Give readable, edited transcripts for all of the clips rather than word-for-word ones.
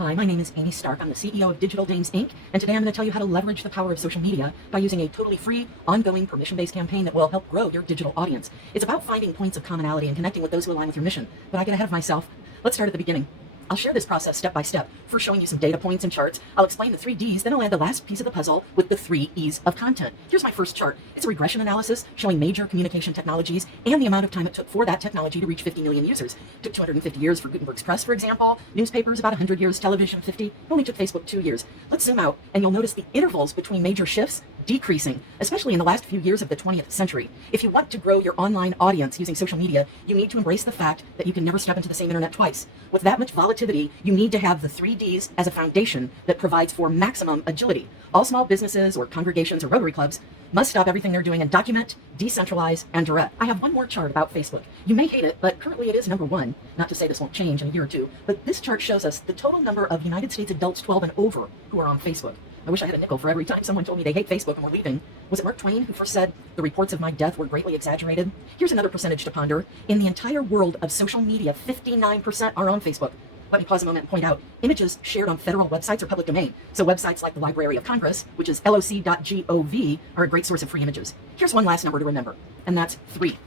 Hi, my name is Amy Stark. I'm the CEO of Digital Dames Inc. And today I'm going to tell you how to leverage the power of social media by using a totally free, ongoing, permission-based campaign that will help grow your digital audience. It's about finding points of commonality and connecting with those who align with your mission. But I get ahead of myself. Let's start at the beginning. I'll share this process step by step, first showing you some data points and charts. I'll explain the 3 Ds, then I'll add the last piece of the puzzle with the 3 E's of content. Here's my first chart. It's a regression analysis showing major communication technologies and the amount of time it took for that technology to reach 50 million users. It took 250 years for Gutenberg's press, for example. Newspapers, about 100 years. Television, 50. It only took Facebook 2 years. Let's zoom out, and you'll notice the intervals between major shifts decreasing, especially in the last few years of the 20th century. If you want to grow your online audience using social media, you need to embrace the fact that you can never step into the same internet twice. With that much volatility, you need to have the 3 Ds as a foundation that provides for maximum agility. All small businesses or congregations or Rotary Clubs must stop everything they're doing and document, decentralize, and direct. I have one more chart about Facebook. You may hate it, but currently it is number 1. Not to say this won't change in a year or two, but this chart shows us the total number of United States adults 12 and over who are on Facebook. I wish I had a nickel for every time someone told me they hate Facebook and were leaving. Was it Mark Twain who first said the reports of my death were greatly exaggerated? Here's another percentage to ponder. In the entire world of social media, 59% are on Facebook. Let me pause a moment and point out, images shared on federal websites are public domain. So websites like the Library of Congress, which is loc.gov, are a great source of free images. Here's one last number to remember, and that's 3.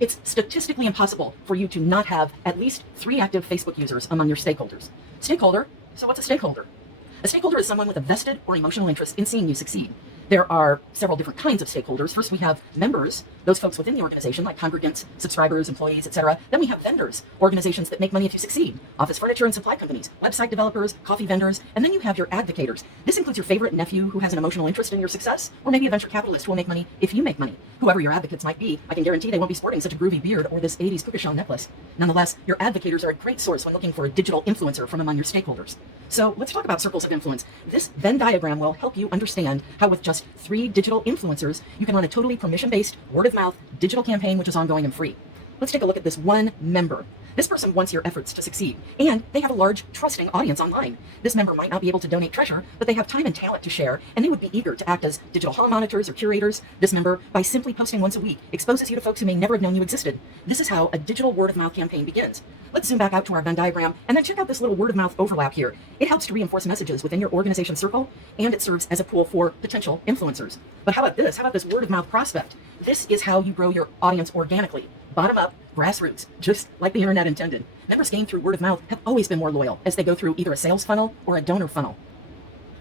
It's statistically impossible for you to not have at least 3 active Facebook users among your stakeholders. Stakeholder, so what's a stakeholder? A stakeholder is someone with a vested or emotional interest in seeing you succeed. There are several different kinds of stakeholders. First, we have members, those folks within the organization, like congregants, subscribers, employees, etc. Then we have vendors, organizations that make money if you succeed, office furniture and supply companies, website developers, coffee vendors, and then you have your advocators. This includes your favorite nephew who has an emotional interest in your success, or maybe a venture capitalist who will make money if you make money. Whoever your advocates might be, I can guarantee they won't be sporting such a groovy beard or this 80s puka shell necklace. Nonetheless, your advocators are a great source when looking for a digital influencer from among your stakeholders. So let's talk about circles of influence. This Venn diagram will help you understand how with just 3 digital influencers, you can run a totally permission-based, word-of-mouth digital campaign which is ongoing and free. Let's take a look at this one member. This person wants your efforts to succeed, and they have a large, trusting audience online. This member might not be able to donate treasure, but they have time and talent to share, and they would be eager to act as digital hall monitors or curators. This member, by simply posting once a week, exposes you to folks who may never have known you existed. This is how a digital word-of-mouth campaign begins. Let's zoom back out to our Venn diagram, and then check out this little word-of-mouth overlap here. It helps to reinforce messages within your organization circle, and it serves as a pool for potential influencers. But how about this? How about this word-of-mouth prospect? This is how you grow your audience organically. Bottom up, grassroots, just like the internet intended. Members gained through word of mouth have always been more loyal as they go through either a sales funnel or a donor funnel.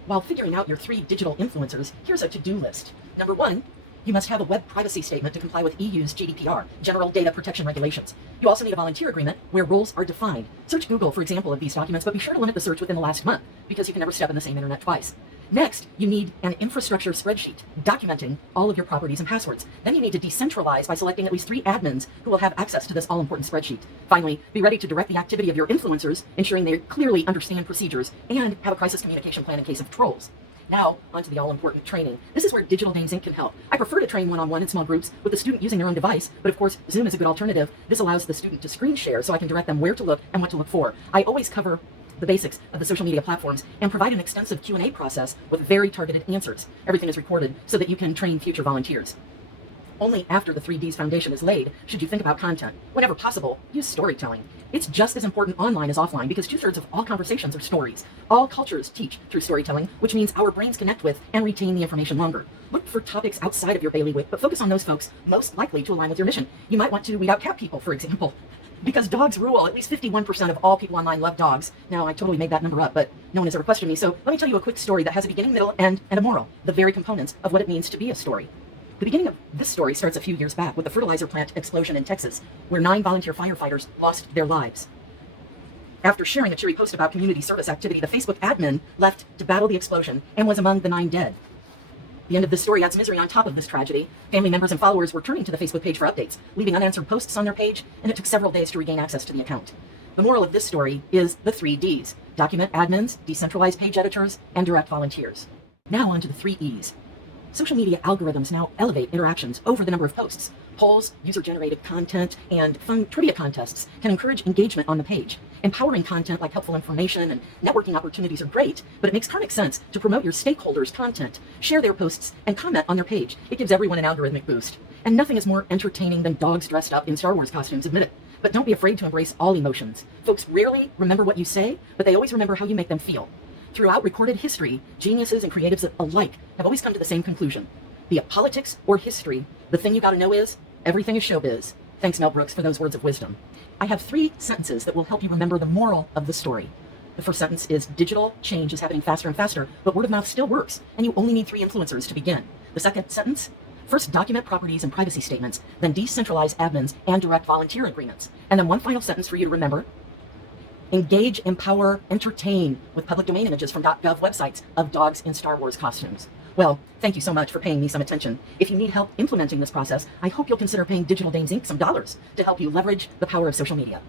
While figuring out your 3 digital influencers, here's a to-do list. Number 1, you must have a web privacy statement to comply with EU's GDPR, General Data Protection Regulations. You also need a volunteer agreement where roles are defined. Search Google for example of these documents, but be sure to limit the search within the last month because you can never step in the same internet twice. Next, you need an infrastructure spreadsheet documenting all of your properties and passwords. Then you need to decentralize by selecting at least 3 admins who will have access to this all-important spreadsheet. Finally, be ready to direct the activity of your influencers, ensuring they clearly understand procedures and have a crisis communication plan in case of trolls. Now, onto the all-important training. This is where Digital Dames Inc. can help. I prefer to train one-on-one in small groups with the student using their own device, but of course, Zoom is a good alternative. This allows the student to screen share so I can direct them where to look and what to look for. I always cover the basics of the social media platforms and provide an extensive Q&A process with very targeted answers. Everything is recorded so that you can train future volunteers. Only after the 3 Ds foundation is laid should you think about content. Whenever possible, use storytelling. It's just as important online as offline because 2/3 of all conversations are stories. All cultures teach through storytelling, which means our brains connect with and retain the information longer. Look for topics outside of your bailiwick, but focus on those folks most likely to align with your mission. You might want to weed out cat people, for example. Because dogs rule. At least 51% of all people online love dogs. Now, I totally made that number up, but no one has ever questioned me. So let me tell you a quick story that has a beginning, middle, end, and a moral. The very components of what it means to be a story. The beginning of this story starts a few years back with the fertilizer plant explosion in Texas, where 9 volunteer firefighters lost their lives. After sharing a cheery post about community service activity, the Facebook admin left to battle the explosion and was among the 9 dead. The end of this story adds misery on top of this tragedy. Family members and followers were turning to the Facebook page for updates, leaving unanswered posts on their page, and it took several days to regain access to the account. The moral of this story is the 3 Ds: document admins, decentralized page editors, and direct volunteers. Now on to the 3 E's. Social media algorithms now elevate interactions over the number of posts. Polls, user-generated content, and fun trivia contests can encourage engagement on the page. Empowering content like helpful information and networking opportunities are great, but it makes karmic sense to promote your stakeholders' content, share their posts, and comment on their page. It gives everyone an algorithmic boost. And nothing is more entertaining than dogs dressed up in Star Wars costumes, admit it. But don't be afraid to embrace all emotions. Folks rarely remember what you say, but they always remember how you make them feel. Throughout recorded history, geniuses and creatives alike have always come to the same conclusion. Be it politics or history, the thing you gotta know is, everything is showbiz. Thanks, Mel Brooks, for those words of wisdom. I have 3 sentences that will help you remember the moral of the story. The first sentence is, digital change is happening faster and faster, but word of mouth still works, and you only need 3 influencers to begin. The second sentence, first document properties and privacy statements, then decentralize admins and direct volunteer agreements. And then one final sentence for you to remember, engage, empower, entertain with public domain images from .gov websites of dogs in Star Wars costumes. Well, thank you so much for paying me some attention. If you need help implementing this process, I hope you'll consider paying Digital Dames Inc. some dollars to help you leverage the power of social media.